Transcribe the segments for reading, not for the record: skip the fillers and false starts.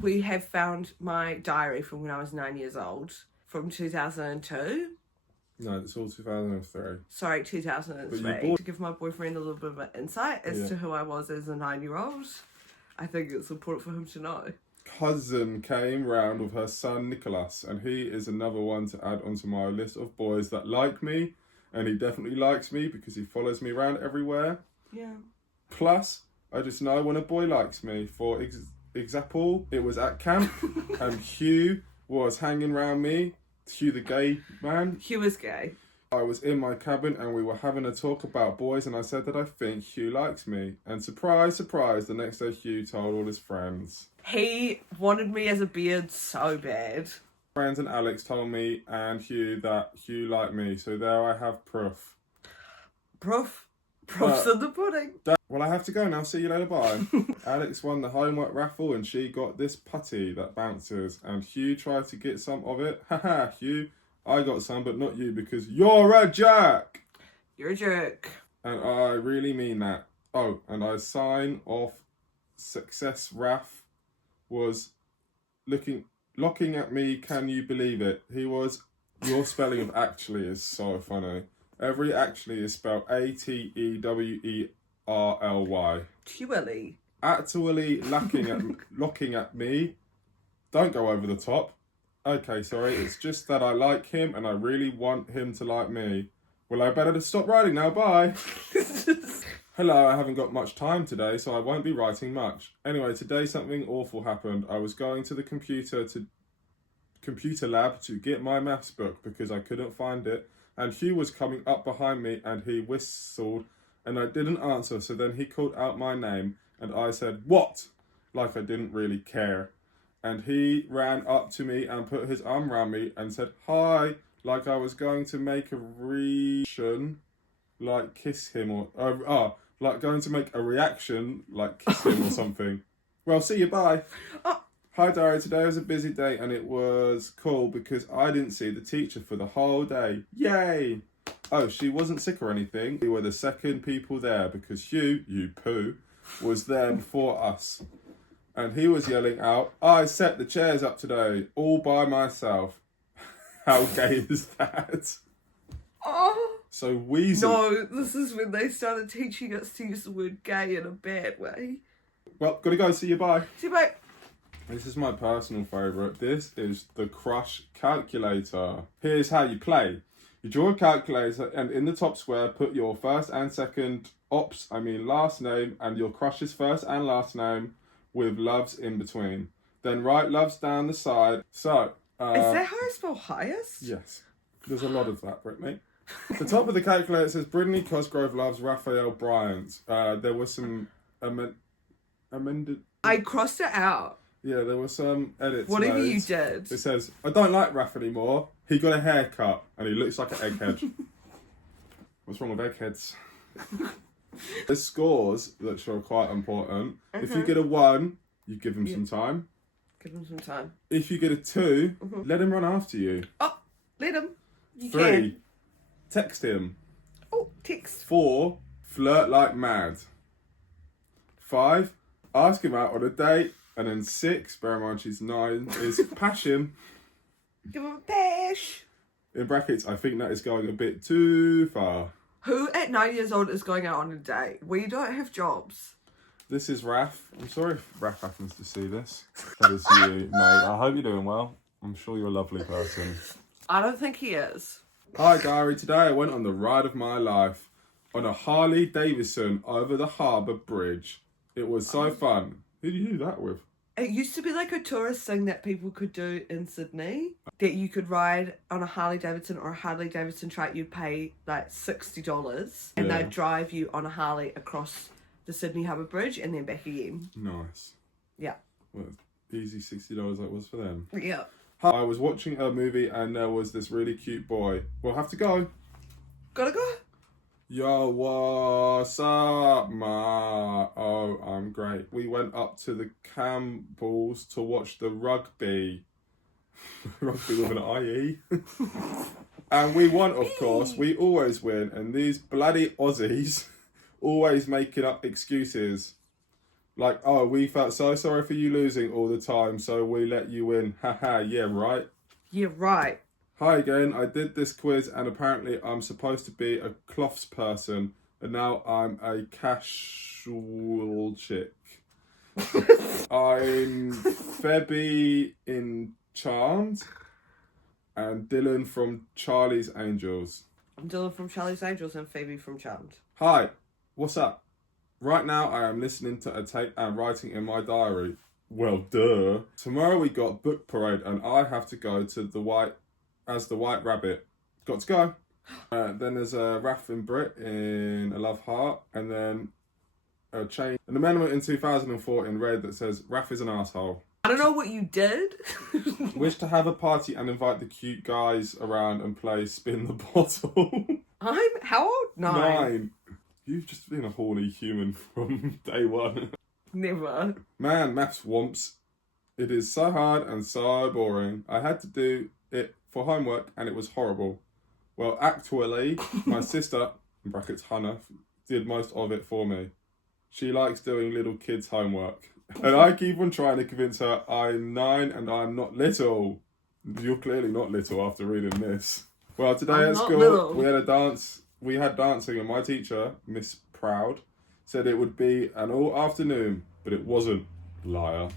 we have found my diary from when I was 9 years old, from 2002. No, it's all 2003. Sorry, 2003. To give my boyfriend a little bit of an insight as to who I was as a 9-year-old. I think it's important for him to know. Cousin came round with her son Nicholas, and he is another one to add onto my list of boys that like me, and he definitely likes me because he follows me around everywhere. Yeah. Plus, I just know when a boy likes me. For example, it was at camp, and Hugh was hanging around me. Hugh the gay man. Hugh is gay. I was in my cabin and we were having a talk about boys, and I said that I think Hugh likes me. And surprise, surprise, the next day Hugh told all his friends. He wanted me as a beard so bad. Friends and Alex told me and Hugh that Hugh liked me, so there I have proof. Proof's in the pudding. Well, I have to go now. See you later. Bye. Alex won the homework raffle and she got this putty that bounces, and Hugh tried to get some of it. Haha, Hugh, I got some, but not you because you're a jerk. You're a jerk. And I really mean that. Oh, and I sign off. Success Raff was looking at me. Can you believe it? He was. Your spelling of actually is so funny. Every actually is spelled Atewerly. Tually. Actually looking at me. Don't go over the top. Okay, sorry. It's just that I like him and I really want him to like me. Well, I better stop writing now. Bye. Hello, I haven't got much time today, so I won't be writing much. Anyway, today something awful happened. I was going to the computer lab to get my maths book because I couldn't find it. And Hugh was coming up behind me and he whistled and I didn't answer. So then he called out my name and I said, "What?" Like I didn't really care. And he ran up to me and put his arm around me and said, "Hi," like I was going to make a reaction, like kiss him or, like going to make a reaction, like kiss him or something. Well, see you, bye. Oh. Hi Diary, today was a busy day and it was cool because I didn't see the teacher for the whole day. Yay! Oh, she wasn't sick or anything. We were the second people there because you poo, was there before us. And he was yelling out, "I set the chairs up today, all by myself." How gay is that? Oh. So Weasley... No, this is when they started teaching us to use the word gay in a bad way. Well, gotta go, see you, bye. See you, bye. This is my personal favourite. This is the Crush Calculator. Here's how you play. You draw a calculator and in the top square put your first and second last name and your crush's first and last name with loves in between. Then write loves down the side. So, is that how I spell highest? Yes. There's a lot of that, Brittany. The top of the calculator says Brittany Cosgrove loves Raphael Bryant. There was some amended... I crossed it out. Yeah, there were some edits. Whatever you did. It says, "I don't like Raph anymore. He got a haircut and he looks like an egghead." What's wrong with eggheads? There's scores that are quite important. If you get a 1, you give him some time. Give him some time. If you get a 2, let him run after you. Oh, let him. You 3, can. text him. Oh, text. 4, flirt like mad. 5, ask him out on a date. And then 6, bear in mind she's 9, is passion. Give him a bash. In brackets, I think that is going a bit too far. Who at 9 years old is going out on a date? We don't have jobs. This is Raph. I'm sorry if Raph happens to see this. That is you, mate. I hope you're doing well. I'm sure you're a lovely person. I don't think he is. Hi, Diary. Today I went on the ride of my life on a Harley Davidson over the Harbour Bridge. It was so fun. Who did you do that with? It used to be like a tourist thing that people could do in Sydney. That you could ride on a Harley Davidson or a Harley Davidson trike. You'd pay like $60 and they'd drive you on a Harley across the Sydney Harbour Bridge and then back again. Nice. Yeah. What easy $60 that was for them. Yeah. I was watching a movie and there was this really cute boy. We'll have to go. Gotta go. Yo, what's up, ma? Oh, I'm great. We went up to the Campbells to watch the rugby. Rugby with an IE. And we won, of course. We always win. And these bloody Aussies always making up excuses. Like, oh, we felt so sorry for you losing all the time, so we let you win. Haha, yeah, right. Yeah, right. Hi again, I did this quiz and apparently I'm supposed to be a cloths person and now I'm a casual chick. I'm Phoebe in Charmed and Dylan from Charlie's Angels. I'm Dylan from Charlie's Angels and Phoebe from Charmed. Hi, what's up? Right now I am listening to a tape and writing in my diary. Well, duh. Tomorrow we got book parade and I have to go to the White Rabbit. Got to go. Then there's a Raph and Brit in A Love Heart, and then an amendment in 2004 in red that says Raph is an asshole. I don't know what you did. Wish to have a party and invite the cute guys around and play spin the bottle. I'm how old? 9. You've just been a horny human from day one. Never. Man, maths womps. It is so hard and so boring. I had to do it for homework and it was horrible. Well, actually, my sister, in brackets Hannah, did most of it for me. She likes doing little kids' homework. And I keep on trying to convince her I'm 9 and I'm not little. You're clearly not little after reading this. Well, today at school, little. we had dancing and my teacher, Miss Proud, said it would be an all afternoon, but it wasn't. Liar.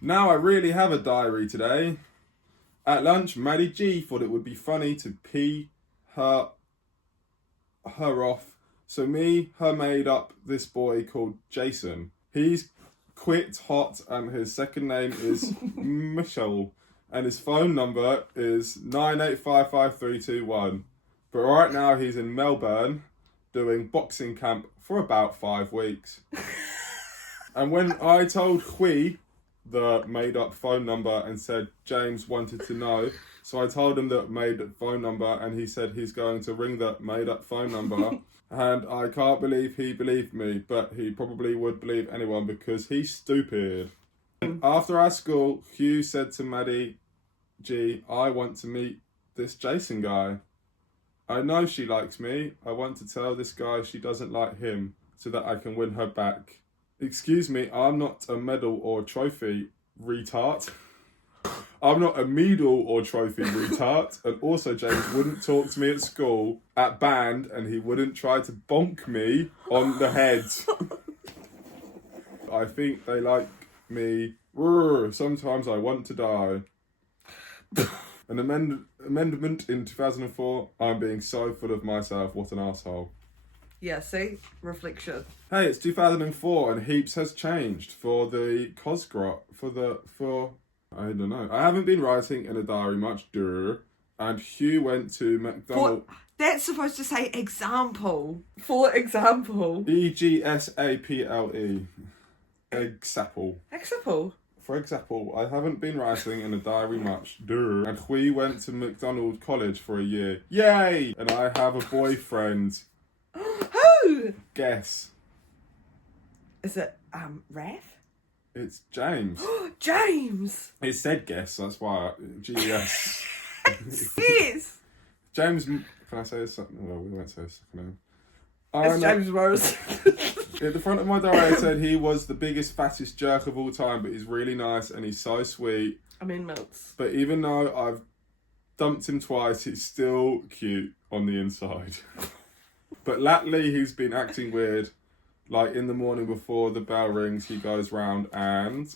Now I really have a diary today. At lunch, Maddie G thought it would be funny to pee her off. So her made up this boy called Jason. He's quit hot and his second name is Michelle. And his phone number is 9855321. But right now he's in Melbourne doing boxing camp for about 5 weeks. And when I told Hui the made-up phone number and said James wanted to know, so I told him the made-up phone number and he said he's going to ring the made-up phone number. And I can't believe he believed me, but he probably would believe anyone because he's stupid. After our school, Hugh said to Maddie G, I want to meet this Jason guy. I know she likes me. I want to tell this guy she doesn't like him so that I can win her back. Excuse me, I'm not a medal or trophy, retard. I'm not a medal or trophy, retard. And also, James wouldn't talk to me at school, at band, and he wouldn't try to bonk me on the head. I think they like me. Sometimes I want to die. An amendment in 2004. I'm being so full of myself. What an asshole. Yeah, see? Reflection. Hey, it's 2004 and heaps has changed for the Cosgrot, I don't know. I haven't been writing in a diary much, and Hugh went to McDonald's. That's supposed to say example. For example. EGSAPLE. Example. Example. For example, I haven't been writing in a diary much, and we went to McDonald College for a year. Yay! And I have a boyfriend. Who? Guess. Is it Raph? It's James. James! It said guess, that's why. GES. Yes! James, can I say his second name? No, we won't say his second name. It's James Rose. At the front of my diary it said he was the biggest, fattest jerk of all time, but he's really nice and he's so sweet. I'm in melts. But even though I've dumped him twice, he's still cute on the inside. But lately he's been acting weird. Like in the morning before the bell rings, he goes round and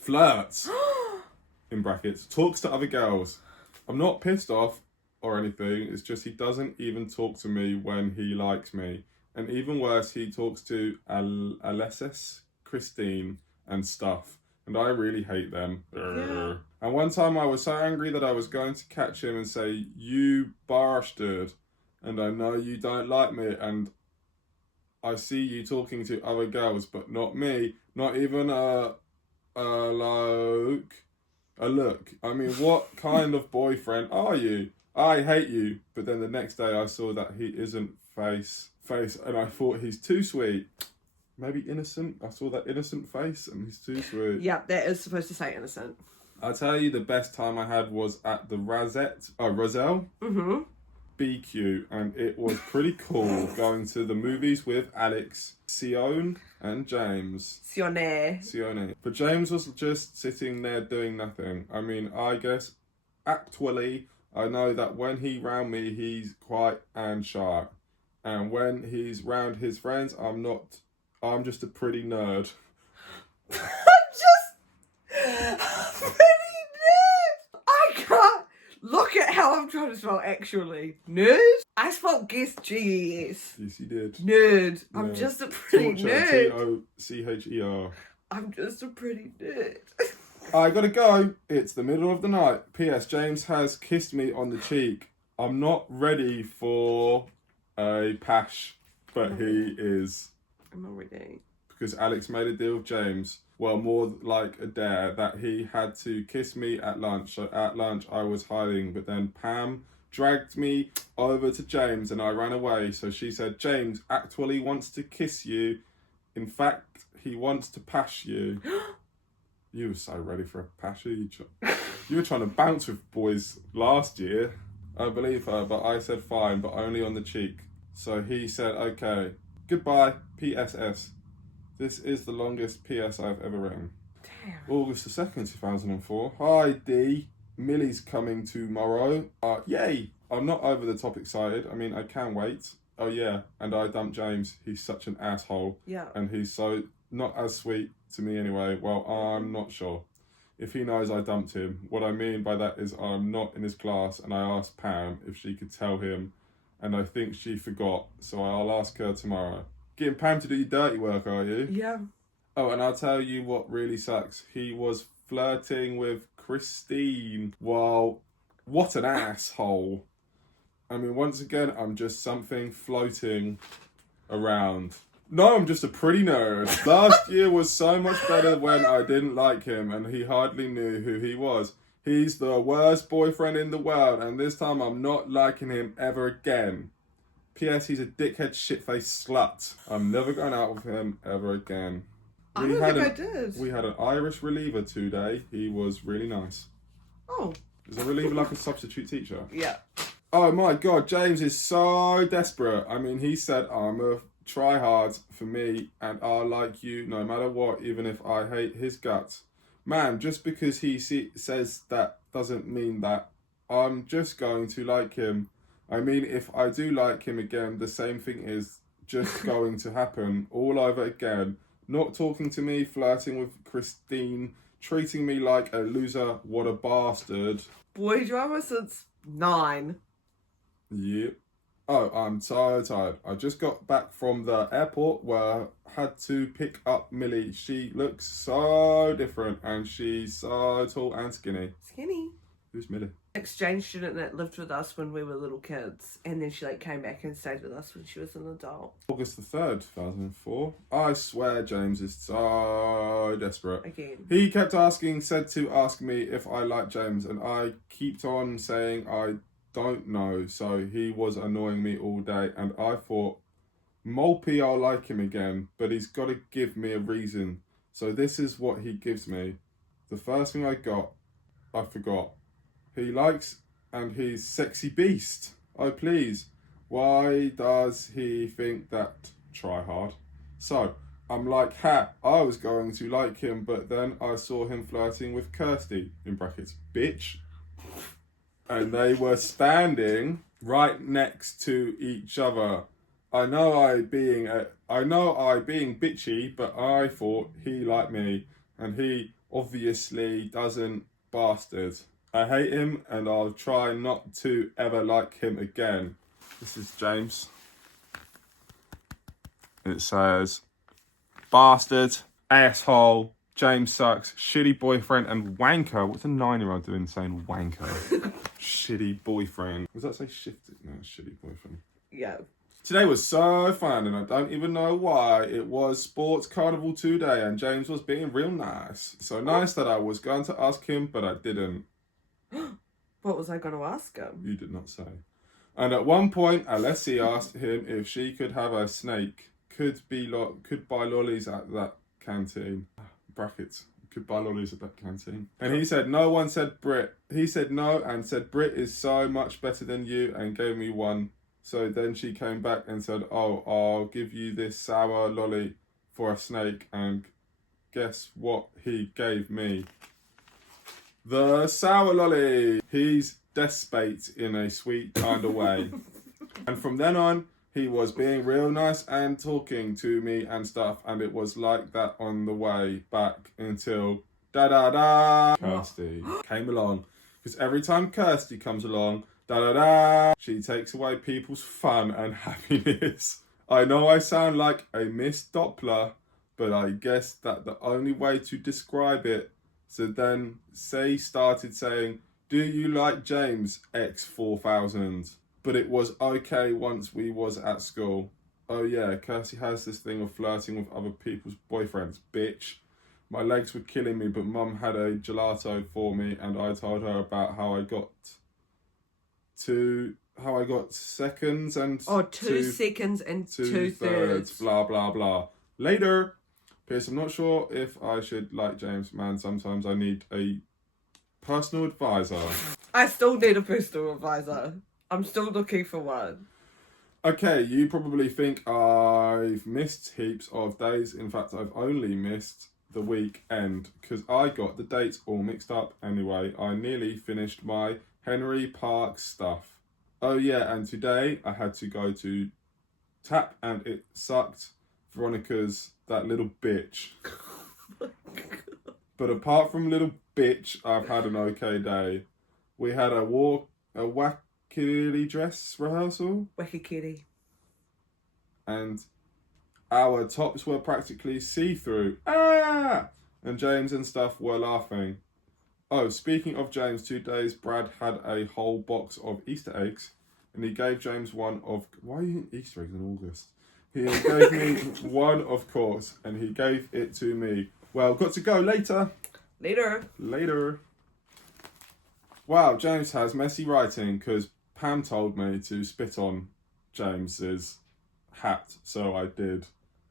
flirts, in brackets, talks to other girls. I'm not pissed off or anything, it's just he doesn't even talk to me when he likes me. And even worse, he talks to Alessis, Christine and stuff. And I really hate them. Yeah. And one time I was so angry that I was going to catch him and say, you bastard. And I know you don't like me, and I see you talking to other girls, but not me. Not even a look. I mean, what kind of boyfriend are you? I hate you. But then the next day I saw that he isn't face, and I thought he's too sweet. Maybe innocent. I saw that innocent face, and he's too sweet. Yeah, that is supposed to say innocent. I'll tell you the best time I had was at the Roselle. Mm-hmm. be cute, and it was pretty cool going to the movies with Alex, Sion, and James. Sione. But James was just sitting there doing nothing. I mean, I guess, actually, I know that when he round me, he's quiet and shy. And when he's round his friends, I'm just a pretty nerd. Pretty nerd. I can't look at how I'm trying to spell actually. Nerd? I spelled guess G-E-S. Yes, you did. Nerd. I'm Yeah. just a pretty nerd. T-O-C-H-E-R. I'm just a pretty nerd. I gotta go. It's the middle of the night. P.S. James has kissed me on the cheek. I'm not ready for a pash, but he is. I'm not ready. Because Alex made a deal with James. Well, more like a dare, that he had to kiss me at lunch. So at lunch I was hiding, but then Pam dragged me over to James and I ran away. So she said, James actually wants to kiss you. In fact, he wants to pash you. You were so ready for a pash. You were trying to bounce with boys last year. I believe her, but I said fine, but only on the cheek. So he said, okay, goodbye, PSS. This is the longest PS I've ever written. Damn. August the 2nd, 2004. Hi, D. Millie's coming tomorrow. Yay! I'm not over the top excited. I mean, I can wait. Oh, yeah. And I dumped James. He's such an asshole. Yeah. And he's so not as sweet to me anyway. Well, I'm not sure. If he knows I dumped him. What I mean by that is I'm not in his class, and I asked Pam if she could tell him, and I think she forgot. So I'll ask her tomorrow. Getting Pam to do your dirty work, are you? Yeah. Oh, and I'll tell you what really sucks. He was flirting with Christine. Well, what an asshole. I mean, once again, I'm just something floating around. No, I'm just a pretty nerd. Last year was so much better when I didn't like him and he hardly knew who he was. He's the worst boyfriend in the world, and this time I'm not liking him ever again. P.S. He's a dickhead shit-faced slut. I'm never going out with him ever again. I don't think I did. We had an Irish reliever today. He was really nice. Oh. Is a reliever like a substitute teacher? Yeah. Oh my god, James is so desperate. I mean, he said, I'm a try hard for me and I'll like you no matter what, even if I hate his guts. Man, just because he says that doesn't mean that I'm just going to like him. I mean, if I do like him again, the same thing is just going to happen all over again. Not talking to me, flirting with Christine, treating me like a loser, what a bastard. Boy drama since 9. Yep. Oh, I'm so tired. I just got back from the airport where I had to pick up Millie. She looks so different and she's so tall and skinny. Skinny. Who's Millie? Exchange student that lived with us when we were little kids, and then she came back and stayed with us when she was an adult. August the 3rd, 2004. I swear James is so desperate. Again. He said to ask me if I like James, and I kept on saying I don't know, so he was annoying me all day, and I thought, Molpy, I'll like him again, but he's got to give me a reason. So this is what he gives me. The first thing I forgot. He likes, and he's sexy beast. Oh, please. Why does he think that? Try hard. So, I'm like, I was going to like him, but then I saw him flirting with Kirsty, in brackets, bitch. And they were standing right next to each other. I know I being bitchy, but I thought he liked me, and he obviously doesn't, bastard. I hate him, and I'll try not to ever like him again. This is James. It says, bastard, asshole, James sucks, shitty boyfriend, and wanker. What's a 9-year-old doing saying wanker? Shitty boyfriend. Does that say shifted? No, shitty boyfriend. Yeah. Today was so fun, and I don't even know why. It was sports carnival today, and James was being real nice. So nice that I was going to ask him, but I didn't. What was I going to ask him? You did not say. And at one point, Alessi asked him if she could have a snake. Could buy lollies at that canteen. Brackets. could buy lollies at that canteen. And he said, no one said Brit. He said no and said, Brit is so much better than you, and gave me one. So then she came back and said, oh, I'll give you this sour lolly for a snake. And guess what he gave me? The sour lolly. He's despate in a sweet kind of way. And from then on, he was being real nice and talking to me and stuff. And it was like that on the way back until Kirsty came along. Because every time Kirsty comes along, she takes away people's fun and happiness. I know I sound like a Miss Doppler, but I guess that the only way to describe it. So then Say started saying, do you like James X4000? But it was okay once we was at school. Oh yeah, Kirsty has this thing of flirting with other people's boyfriends, bitch. My legs were killing me, but Mum had a gelato for me, and I told her about how I got seconds and 2 seconds and 2/3. Blah blah blah. Later. Pierce, I'm not sure if I should like James, man. Sometimes I need a personal advisor. I still need a personal advisor. I'm still looking for one. Okay, you probably think I've missed heaps of days. In fact, I've only missed the weekend because I got the dates all mixed up anyway. I nearly finished my Henry Park stuff. Oh yeah, and today I had to go to tap and it sucked. Veronica's that little bitch. But apart from little bitch, I've had an okay day. We had a wacky dress rehearsal. Wacky kitty. And our tops were practically see-through. Ah! And James and stuff were laughing. Oh, speaking of James, 2 days Brad had a whole box of Easter eggs. And he gave James one of... Why are you eating Easter eggs in August? He gave me one, of course, and he gave it to me. Well, got to go later. Later. Wow, James has messy writing because Pam told me to spit on James's hat, so I did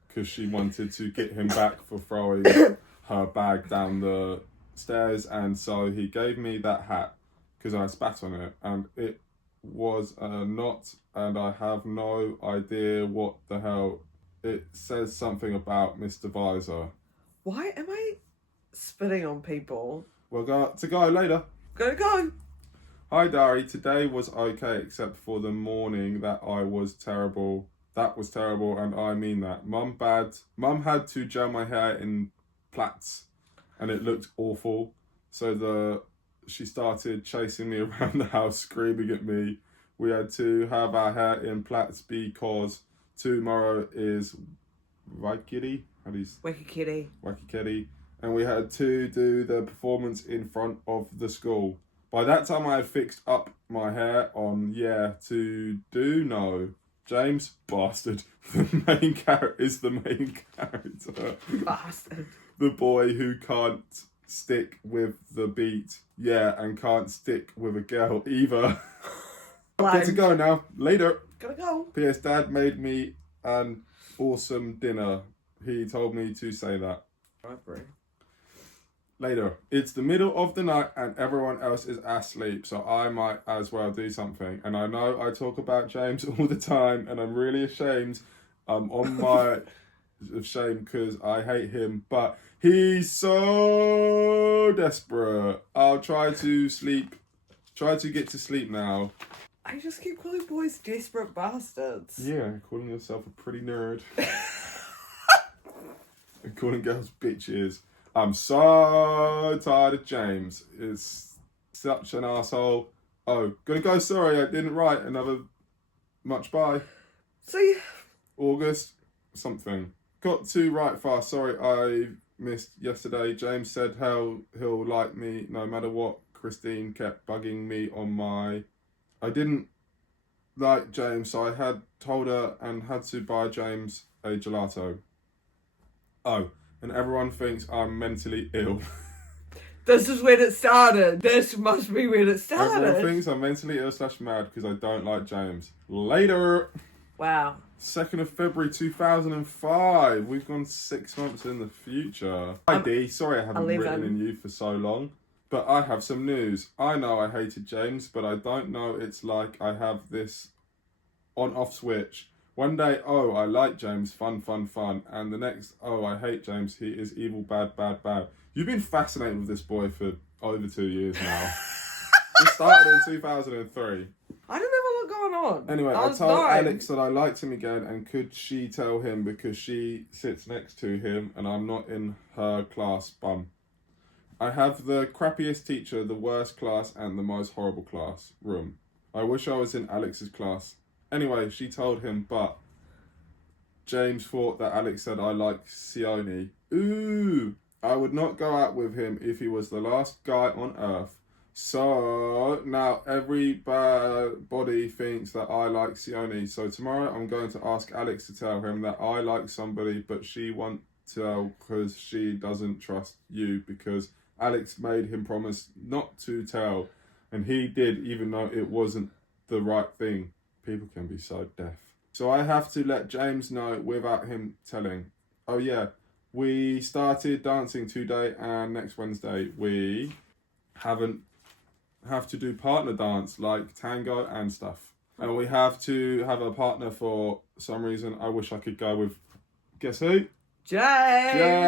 because she wanted to get him back for throwing her bag down the stairs, and so he gave me that hat because I spat on it, and it was not, and I have no idea what the hell it says. Something about Mr. Visor. Why am I spitting on people? We'll go later. Go. Hi Dari, today was okay except for the morning that I was terrible. That was terrible, and I mean that. Mum had to gel my hair in plaits and it looked awful. So she started chasing me around the house, screaming at me. We had to have our hair in plaits because tomorrow is Waikiri. Waikiri. And we had to do the performance in front of the school. By that time I had fixed up my hair on James, bastard. Is the main character. Bastard. The boy who can't stick with the beat. Yeah, and can't stick with a girl either. Got to go now. Later. Gotta go. P.S. Dad made me an awesome dinner. He told me to say that. Later. It's the middle of the night and everyone else is asleep, so I might as well do something. And I know I talk about James all the time and I'm really ashamed. I'm on my shame because I hate him, but he's so desperate. I'll try to get to sleep now. I just keep calling boys desperate bastards. Yeah, calling yourself a pretty nerd. And calling girls bitches. I'm so tired of James. It's such an asshole. Oh, gonna go. Sorry, I didn't write another much by. See? August something. Got to write fast. Sorry, I missed yesterday. James said he'll like me no matter what. Christine kept bugging me on my... I didn't like James, so I had told her and had to buy James a gelato. Oh, and everyone thinks I'm mentally ill. This is when it started. This must be when it started. Everyone thinks I'm mentally ill / mad because I don't like James. Later. Wow. 2nd of February 2005. We've gone 6 months in the future. Hi Dee, sorry I haven't 11. written in you for so long, but I have some news. I know I hated James, but I don't know it's like I have this on-off switch. One day, oh, I like James, fun, fun, fun. And the next, oh, I hate James, he is evil, bad, bad, bad. You've been fascinated with this boy for over 2 years now. It started in 2003. I don't know what's going on. Anyway, I told Alex that I liked him again, and could she tell him because she sits next to him and I'm not in her class, bum. I have the crappiest teacher, the worst class, and the most horrible class room. I wish I was in Alex's class. Anyway, she told him, but James thought that Alex said I like Sione. Ooh, I would not go out with him if he was the last guy on earth. So now everybody thinks that I like Sione. So tomorrow I'm going to ask Alex to tell him that I like somebody, but she won't tell because she doesn't trust you, because Alex made him promise not to tell, and he did, even though it wasn't the right thing. People can be so deaf. So I have to let James know without him telling. Oh yeah, we started dancing today, and next Wednesday we have to do partner dance like tango and stuff. And we have to have a partner for some reason. I wish I could go with, guess who? James!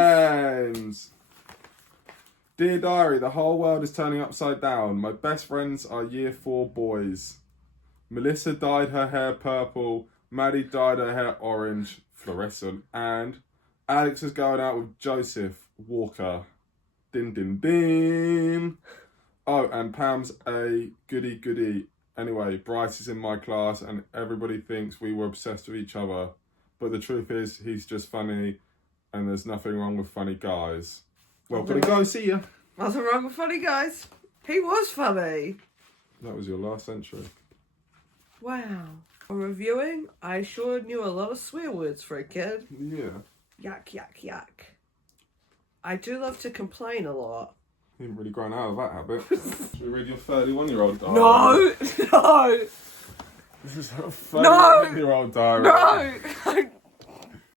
Dear Diary, the whole world is turning upside down. My best friends are year 4 boys. Melissa dyed her hair purple. Maddie dyed her hair orange, fluorescent. And Alex is going out with Joseph Walker. Din din din. Oh, and Pam's a goody. Anyway, Bryce is in my class and everybody thinks we were obsessed with each other. But the truth is, he's just funny and there's nothing wrong with funny guys. Well, gotta go, see ya. Nothing wrong with funny guys. He was funny. That was your last entry. Wow. On reviewing, I sure knew a lot of swear words for a kid. Yeah. Yuck, yuck, yuck. I do love to complain a lot. You haven't really grown out of that habit. Should we read your 31-year-old diary? No! This is a 31-year-old diary. No!